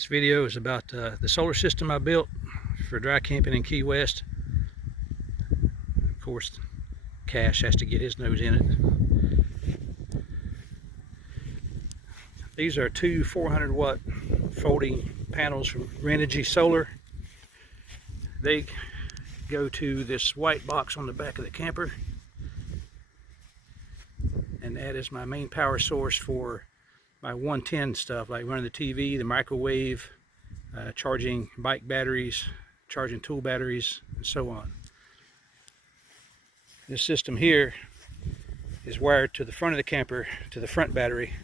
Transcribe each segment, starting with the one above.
This video is about the solar system I built for dry camping in Key West. Of course, Cash has to get his nose in it. These are two 400-watt folding panels from Renogy Solar. They go to this white box on the back of the camper, and that is my main power source for my 110 stuff, like running the TV, the microwave, charging bike batteries, charging tool batteries, and so on. This system here is wired to the front of the camper, to the front battery,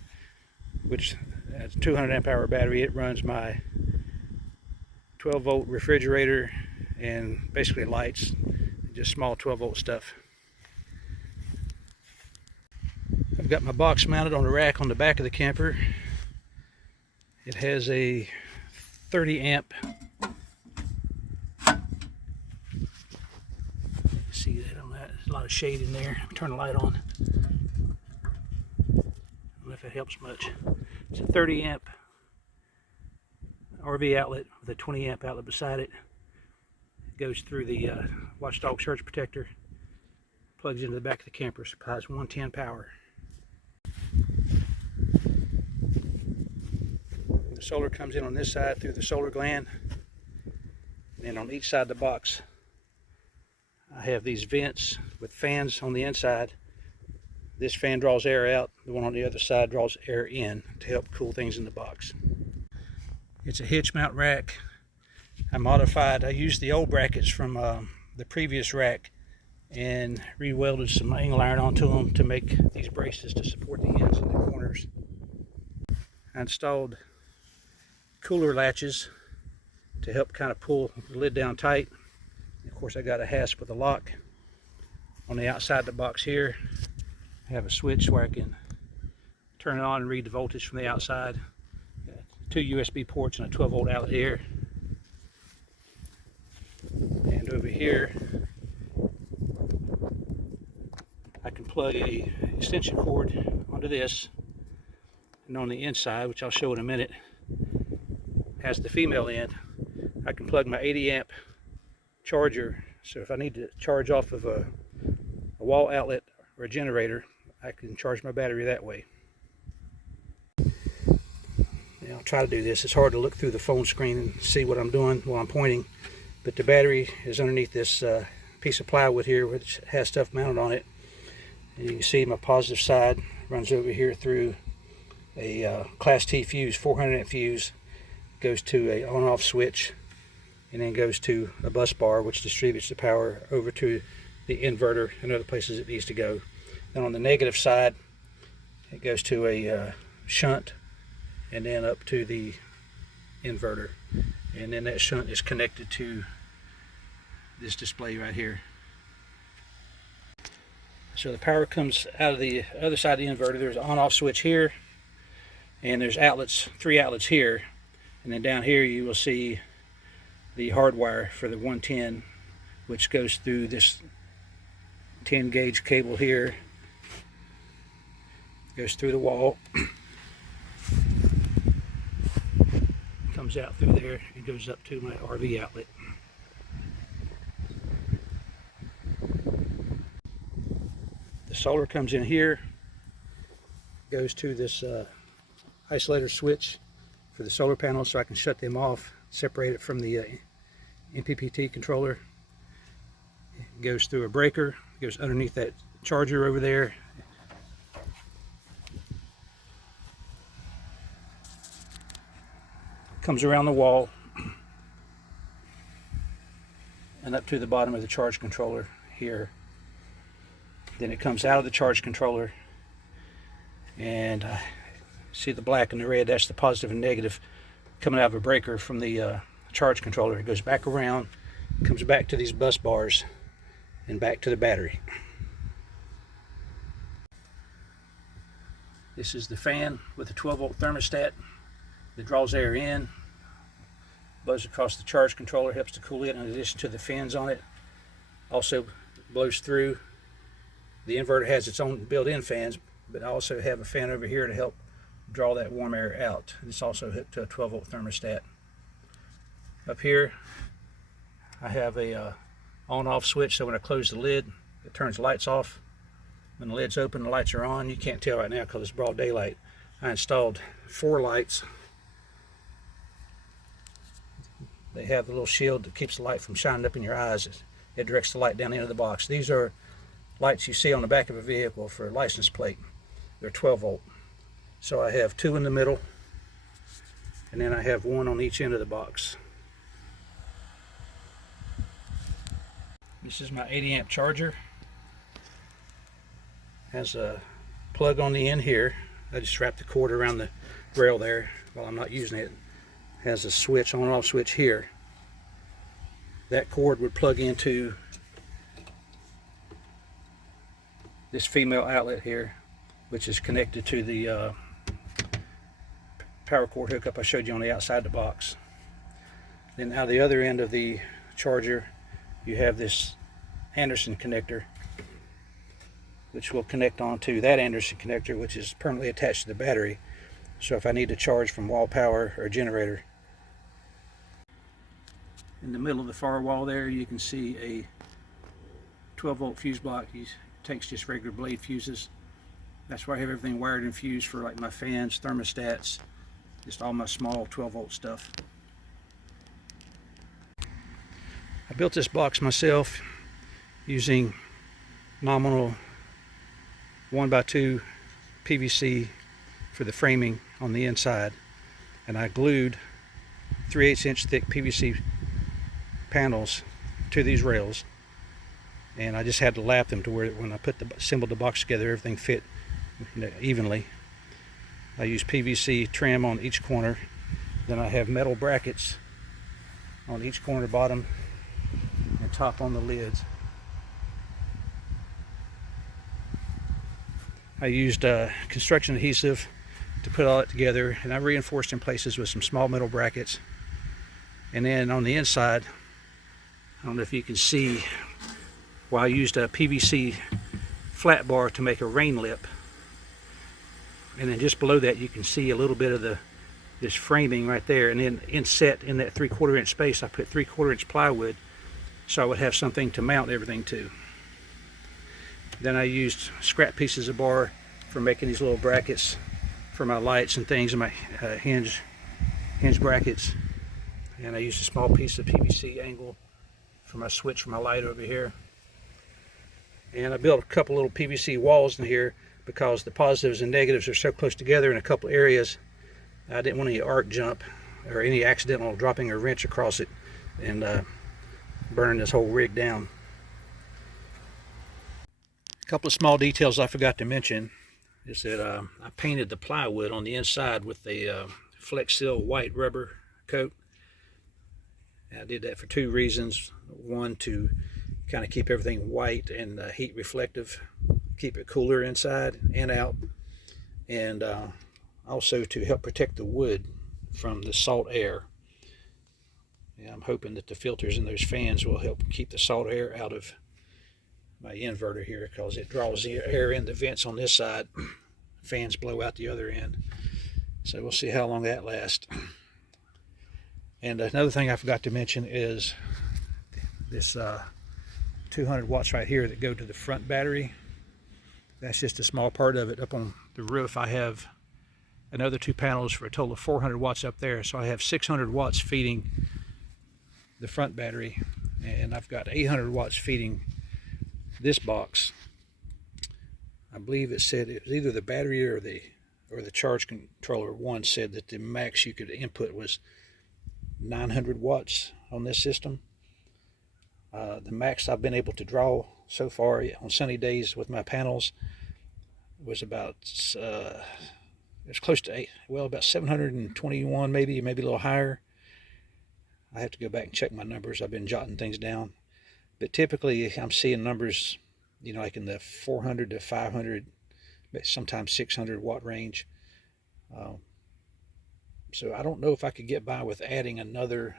which has a 200 amp hour battery. It runs my 12 volt refrigerator and basically lights, just small 12 volt stuff. I've got my box mounted on a rack on the back of the camper. It has a 30 amp. See that on that? There's a lot of shade in there. Turn the light on. I don't know if it helps much. It's a 30 amp RV outlet with a 20 amp outlet beside it. It goes through the Watchdog surge protector, plugs into the back of the camper, supplies 110 power. The solar comes in on this side through the solar gland, and then on each side of the box I have these vents with fans on the inside. This fan draws air out, the one on the other side draws air in to help cool things in the box. It's a hitch mount rack. I used the old brackets from the previous rack and re-welded some angle iron onto them to make these braces to support the ends and the corners. I installed cooler latches to help kind of pull the lid down tight. Of course, I got a hasp with a lock. On the outside of the box here, I have a switch where I can turn it on and read the voltage from the outside. Got two USB ports and a 12 volt outlet here. And over here, I can plug a extension cord onto this, and on the inside, which I'll show in a minute, has the female end. I can plug my 80 amp charger, so if I need to charge off of a wall outlet or a generator, I can charge my battery that way. I'll try to do this. It's hard to look through the phone screen and see what I'm doing while I'm pointing, but the battery is underneath this piece of plywood here, which has stuff mounted on it. And you can see my positive side runs over here through a Class T fuse, 400 amp fuse, goes to a on-off switch, and then goes to a bus bar, which distributes the power over to the inverter and other places it needs to go. Then on the negative side, it goes to a shunt, and then up to the inverter. And then that shunt is connected to this display right here. So the power comes out of the other side of the inverter. There's an on-off switch here, and there's outlets, 3 outlets here, and then down here you will see the hardwire for the 110, which goes through this 10 gauge cable here, goes through the wall, comes out through there, and goes up to my RV outlet. The solar comes in here, goes to this isolator switch for the solar panels, so I can shut them off, separate it from the MPPT controller. It goes through a breaker, goes underneath that charger over there. Comes around the wall and up to the bottom of the charge controller here. Then it comes out of the charge controller, and see the black and the red, that's the positive and negative coming out of a breaker from the charge controller. It goes back around, comes back to these bus bars, and back to the battery. This is the fan with the 12 volt thermostat that draws air in, blows across the charge controller, helps to cool it in addition to the fans on it. Also blows through. The inverter has its own built-in fans, but I also have a fan over here to help draw that warm air out. It's also hooked to a 12-volt thermostat. Up here, I have a on-off switch, so when I close the lid, it turns the lights off. When the lid's open, the lights are on. You can't tell right now because it's broad daylight. I installed 4 lights. They have the little shield that keeps the light from shining up in your eyes. It directs the light down into the box. These are lights you see on the back of a vehicle for a license plate. They're 12 volt. So I have 2 in the middle, and then I have 1 on each end of the box. This is my 80 amp charger. Has a plug on the end here. I just wrap the cord around the rail there while I'm not using it. Has a switch, on and off switch here. That cord would plug into this female outlet here, which is connected to the power cord hookup I showed you on the outside of the box. Then out the other end of the charger, you have this Anderson connector, which will connect onto that Anderson connector, which is permanently attached to the battery. So if I need to charge from wall power or a generator. In the middle of the far wall there, you can see a 12 volt fuse block. It takes just regular blade fuses. That's where I have everything wired and fused for like my fans, thermostats, just all my small 12 volt stuff. I built this box myself using nominal 1x2 PVC for the framing on the inside, and I glued 3/8 inch thick PVC panels to these rails, and I just had to lap them to where when I assembled the box together, everything fit evenly. I use PVC trim on each corner. Then I have metal brackets on each corner, bottom and top on the lids. I used construction adhesive to put all that together, and I reinforced in places with some small metal brackets. And then on the inside, I don't know if you can see, well, I used a PVC flat bar to make a rain lip. And then just below that, you can see a little bit of this framing right there. And then inset in that 3/4 inch space, I put 3/4 inch plywood, so I would have something to mount everything to. Then I used scrap pieces of bar for making these little brackets for my lights and things, and my hinge brackets. And I used a small piece of PVC angle for my switch for my light over here. And I built a couple little PVC walls in here because the positives and negatives are so close together in a couple areas. I didn't want any arc jump or any accidental dropping a wrench across it and burning this whole rig down. A couple of small details I forgot to mention is that I painted the plywood on the inside with a Flex Seal white rubber coat. And I did that for 2 reasons. One, to kind of keep everything white and heat reflective, keep it cooler inside and out, and also to help protect the wood from the salt air. Yeah, I'm hoping that the filters in those fans will help keep the salt air out of my inverter here, because it draws the air in the vents on this side. Fans blow out the other end. So we'll see how long that lasts. And another thing I forgot to mention is this 200 watts right here that go to the front battery. That's just a small part of it. Up on the roof I have another 2 panels for a total of 400 watts up there. So I have 600 watts feeding the front battery, and I've got 800 watts feeding this box. I believe it said it was either the battery or the charge controller. One said that the max you could input was 900 watts on this system. The max I've been able to draw so far on sunny days with my panels was about it's close to about 721, maybe a little higher. I have to go back and check my numbers. I've been jotting things down, but typically I'm seeing numbers, like in the 400 to 500, sometimes 600 watt range. So I don't know if I could get by with adding another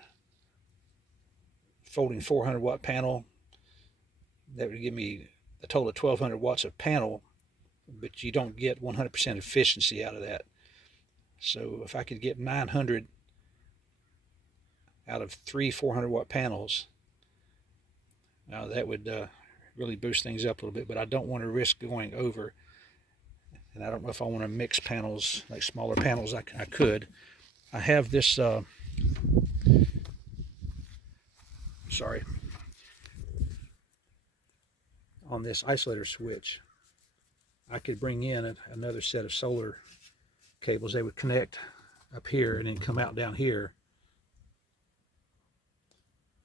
folding 400 watt panel. That would give me a total of 1200 watts of panel, but you don't get 100% efficiency out of that. So if I could get 900 out of 400 watt panels, that would really boost things up a little bit. But I don't want to risk going over. And I don't know if I want to mix panels, like smaller panels. I could. I have this, sorry, on this isolator switch, I could bring in another set of solar cables. They would connect up here and then come out down here.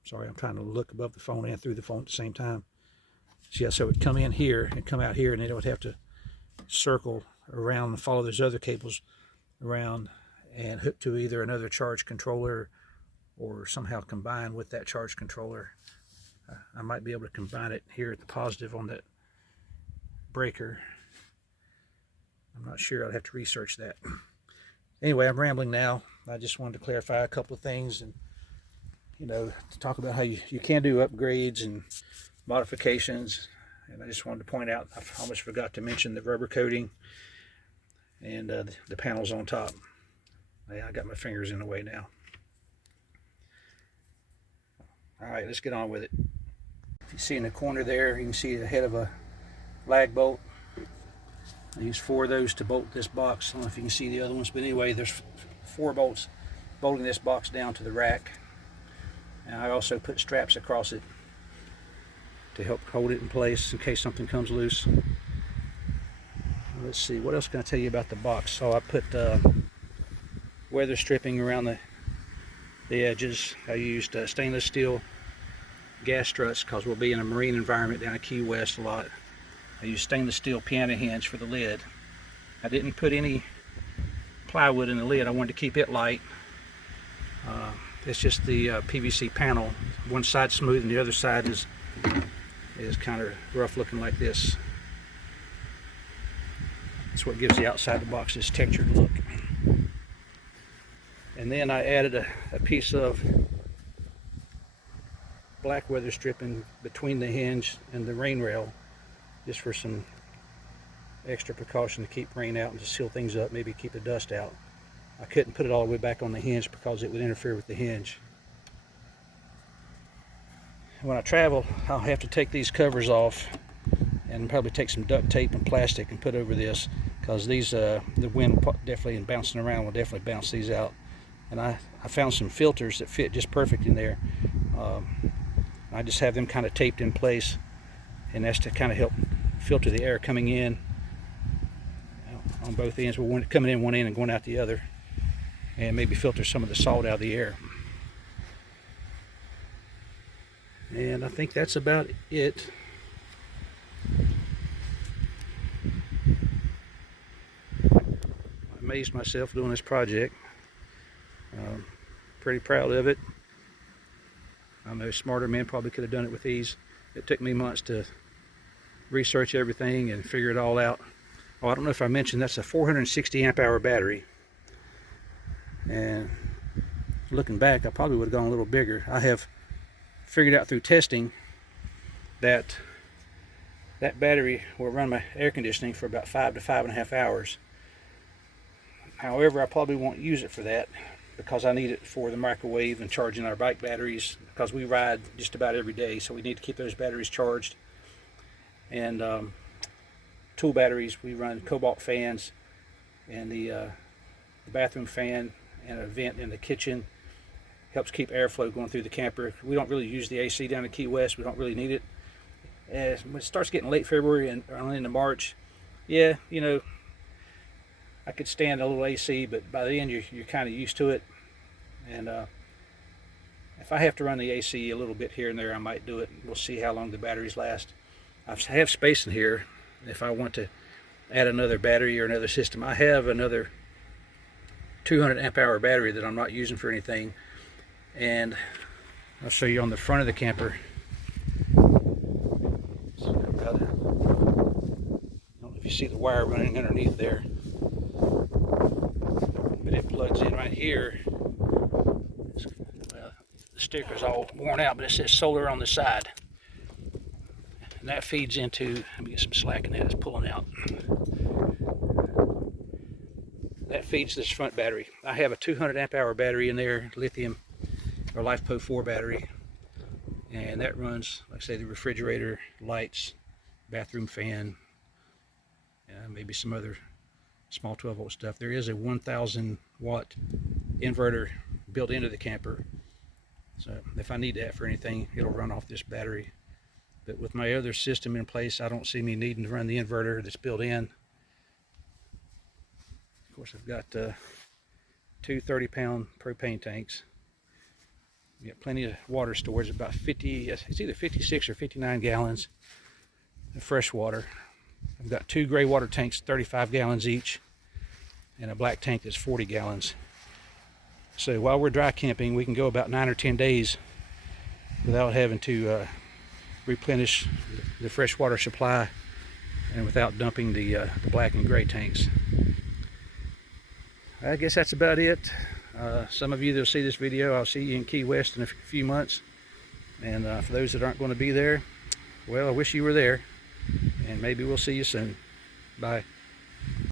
Sorry, I'm trying to look above the phone and through the phone at the same time. So yeah, so it would come in here and come out here, and then it would have to circle around and follow those other cables around and hook to either another charge controller or somehow combine with that charge controller. I might be able to combine it here at the positive on that breaker. I'm not sure. I'd have to research that. Anyway, I'm rambling now. I just wanted to clarify a couple of things, and to talk about how you can do upgrades and modifications. And I just wanted to point out, I almost forgot to mention the rubber coating and the panels on top. Yeah, I got my fingers in the way now. All right, let's get on with it. If you see in the corner there, you can see the head of a lag bolt. I use 4 of those to bolt this box. I don't know if you can see the other ones, but anyway, there's 4 bolts bolting this box down to the rack. And I also put straps across it to help hold it in place in case something comes loose. Let's see, what else can I tell you about the box? So I put weather stripping around the edges. I used stainless steel gas struts because we'll be in a marine environment down at Key West a lot. I used stainless steel piano hinge for the lid. I didn't put any plywood in the lid. I wanted to keep it light. It's just the PVC panel. One side's smooth and the other side is kind of rough looking like this. That's what gives the outside of the box this textured look. And then I added a piece of black weather stripping between the hinge and the rain rail, just for some extra precaution to keep rain out and to seal things up, maybe keep the dust out. I couldn't put it all the way back on the hinge because it would interfere with the hinge. When I travel, I'll have to take these covers off and probably take some duct tape and plastic and put over this, because these the wind definitely, and bouncing around, will definitely bounce these out. And I found some filters that fit just perfect in there. I just have them kind of taped in place, and that's to kind of help filter the air coming in on both ends. Well, coming in one end and going out the other, and maybe filter some of the salt out of the air. And I think that's about it. I amazed myself doing this project. Pretty proud of it. I know smarter men probably could have done it with ease. It took me months to research everything and figure it all out. Oh, I don't know if I mentioned, that's a 460 amp hour battery. And looking back, I probably would have gone a little bigger. I have figured out through testing that that battery will run my air conditioning for about 5 to 5.5 hours. However, I probably won't use it for that, because I need it for the microwave and charging our bike batteries, because we ride just about every day, so we need to keep those batteries charged. And tool batteries, we run Cobalt fans, and the bathroom fan and a vent in the kitchen helps keep airflow going through the camper. We don't really use the AC down at Key West. We don't really need it. When it starts getting late February and early into March, yeah, I could stand a little AC, but by the end you're kind of used to it. And if I have to run the AC a little bit here and there, I might do it. We'll see how long the batteries last. I have space in here if I want to add another battery or another system. I have another 200 amp hour battery that I'm not using for anything, and I'll show you on the front of the camper. So I don't know if you see the wire running underneath there, but it plugs in right here. Well, the sticker's all worn out, but it says solar on the side, and that feeds into, let me get some slack in that, it's pulling out. that feeds this front battery. I have a 200 amp hour battery in there, lithium or LiFePO 4 battery, and that runs, like I say, the refrigerator, lights, bathroom fan, maybe some other small 12 volt stuff. There is a 1000 watt inverter built into the camper, so if I need that for anything, it'll run off this battery. But with my other system in place, I don't see me needing to run the inverter that's built in. Of course, I've got two 30-pound propane tanks. We got plenty of water storage, about 50, it's either 56 or 59 gallons of fresh water. I've got two gray water tanks, 35 gallons each, and a black tank that's 40 gallons. So while we're dry camping, we can go about 9 or 10 days without having to replenish the fresh water supply and without dumping the black and gray tanks. I guess that's about it. Some of you that will see this video, I'll see you in Key West in a few months. And for those that aren't going to be there, well, I wish you were there. And maybe we'll see you soon. Bye.